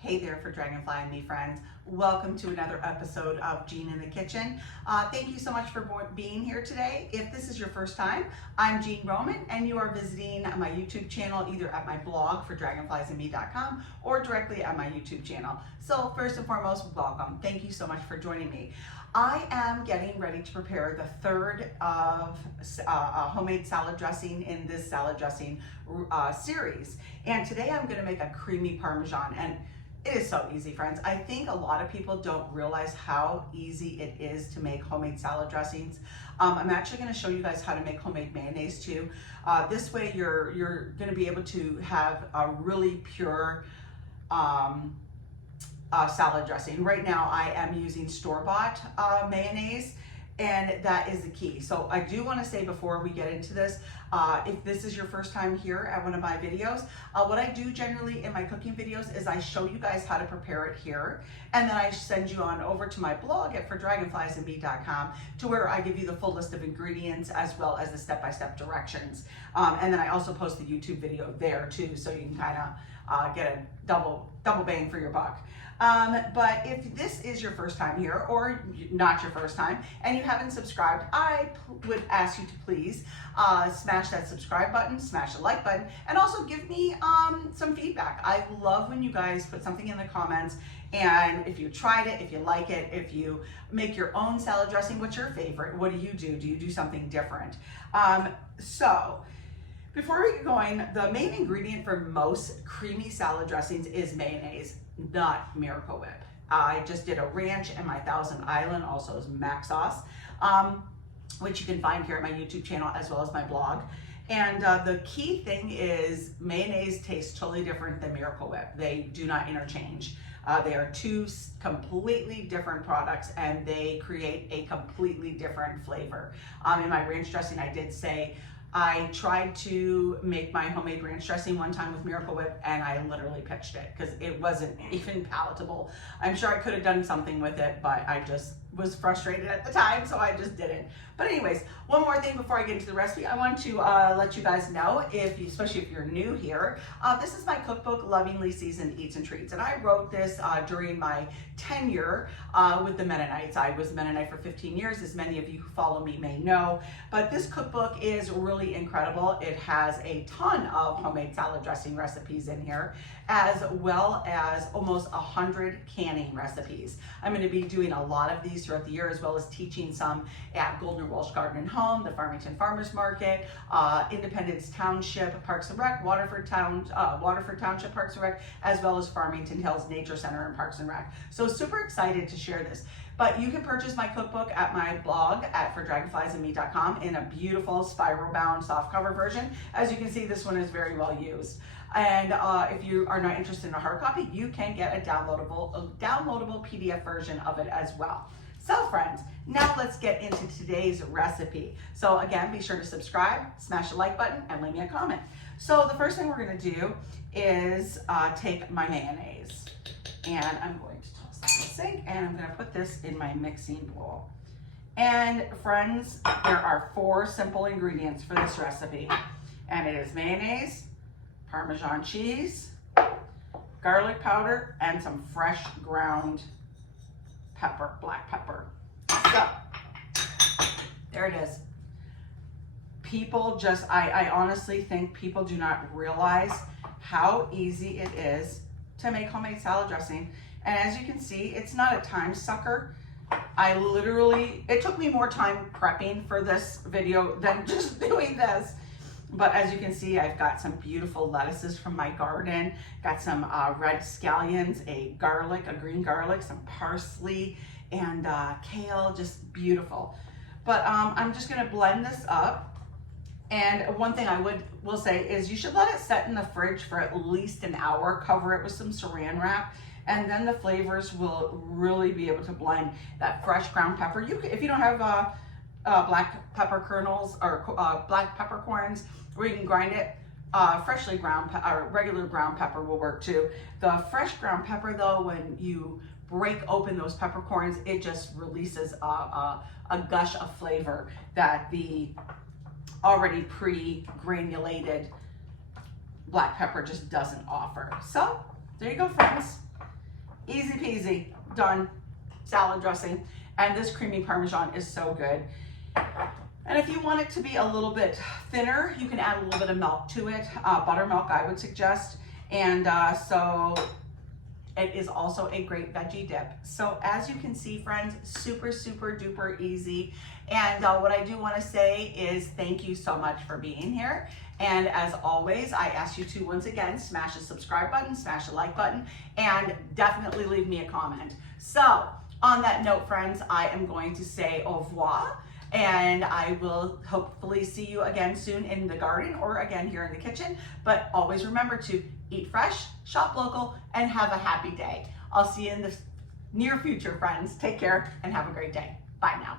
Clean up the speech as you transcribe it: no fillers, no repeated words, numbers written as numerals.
Hey there for Dragonfly and me friends. Welcome to another episode of Jean in the Kitchen. Thank you so much for being here today. If this is your first time, I'm Jean Roman and you are visiting my YouTube channel either at my blog for dragonfliesandme.com or directly at my YouTube channel. So first and foremost, welcome. Thank you so much for joining me. I am getting ready to prepare the third of homemade salad dressing in this salad dressing series. And today I'm going to make a creamy Parmesan, and it is so easy, friends. I think a lot of people don't realize how easy it is to make homemade salad dressings. I'm actually going to show you guys how to make homemade mayonnaise too. This way you're going to be able to have a really pure salad dressing. Right now I am using store-bought mayonnaise, and that is the key. So I do want to say before we get into this, if this is your first time here at one of my videos, what I do generally in my cooking videos is I show you guys how to prepare it here, and then I send you on over to my blog at fordragonfliesandme.com to where I give you the full list of ingredients as well as the step-by-step directions. And then I also post the YouTube video there too, so you can kind of get a double bang for your buck. But if this is your first time here or not your first time and you haven't subscribed, I would ask you to please smash that subscribe button, smash the like button, and also give me some feedback. I love when you guys put something in the comments, and if you tried it, if you like it, if you make your own salad dressing, what's your favorite? What do? Do you do something different? So before we get going, the main ingredient for most creamy salad dressings is mayonnaise, not Miracle Whip. I just did a ranch and my Thousand Island, also is mac sauce, which you can find here at my YouTube channel as well as my blog. And the key thing is mayonnaise tastes totally different than Miracle Whip. They do not interchange. They are two completely different products, and they create a completely different flavor. In my ranch dressing, I did say I tried to make my homemade ranch dressing one time with Miracle Whip, and I literally pitched it because it wasn't even palatable. I'm sure I could have done something with it, but I just was frustrated at the time, so I just didn't. But anyways, one more thing before I get into the recipe, I want to let you guys know, especially if you're new here, this is my cookbook, Lovingly Seasoned Eats and Treats, and I wrote this during my tenure with the Mennonites. I was a Mennonite for 15 years, as many of you who follow me may know, but this cookbook is really incredible. It has a ton of homemade salad dressing recipes in here, as well as almost 100 canning recipes. I'm going to be doing a lot of these throughout the year, as well as teaching some at Golden Walsh Garden and Home, the Farmington Farmers Market, Independence Township Parks and Rec, Waterford Township Parks and Rec, as well as Farmington Hills Nature Center and Parks and Rec. So super excited to share this. But you can purchase my cookbook at my blog at fordragonfliesandme.com in a beautiful spiral bound softcover version. As you can see, this one is very well used. And if you are not interested in a hard copy, you can get a downloadable PDF version of it as well. So friends, now let's get into today's recipe. So again, be sure to subscribe, smash the like button, and leave me a comment. So the first thing we're going to do is take my mayonnaise, and I'm going to toss it in the sink, and I'm going to put this in my mixing bowl. And friends, there are 4 simple ingredients for this recipe, and it is mayonnaise, Parmesan cheese, garlic powder, and some fresh ground pepper, black pepper. So there it is. People I honestly think people do not realize how easy it is to make homemade salad dressing. And as you can see, it's not a time sucker. It took me more time prepping for this video than just doing this. But as you can see, I've got some beautiful lettuces from my garden, got some red scallions, a green garlic, some parsley, and kale, just beautiful. But I'm just gonna blend this up. And one thing I will say is you should let it set in the fridge for at least an hour, cover it with some saran wrap, and then the flavors will really be able to blend. That fresh ground pepper, if you don't have black pepper kernels or black peppercorns, or you can grind it, freshly ground or regular ground pepper will work too. The fresh ground pepper though, when you break open those peppercorns, it just releases a gush of flavor that the already pre-granulated black pepper just doesn't offer. So there you go, friends. Easy peasy, done. Salad dressing. And this creamy Parmesan is so good. And if you want it to be a little bit thinner, you can add a little bit of milk to it. Buttermilk, I would suggest. And so it is also a great veggie dip. So as you can see, friends, super, super duper easy. And what I do want to say is thank you so much for being here. And as always, I ask you to, once again, smash the subscribe button, smash the like button, and definitely leave me a comment. So on that note, friends, I am going to say au revoir. And I will hopefully see you again soon in the garden or again here in the kitchen. But always remember to eat fresh, shop local, and have a happy day. I'll see you in the near future, friends. Take care and have a great day. Bye now.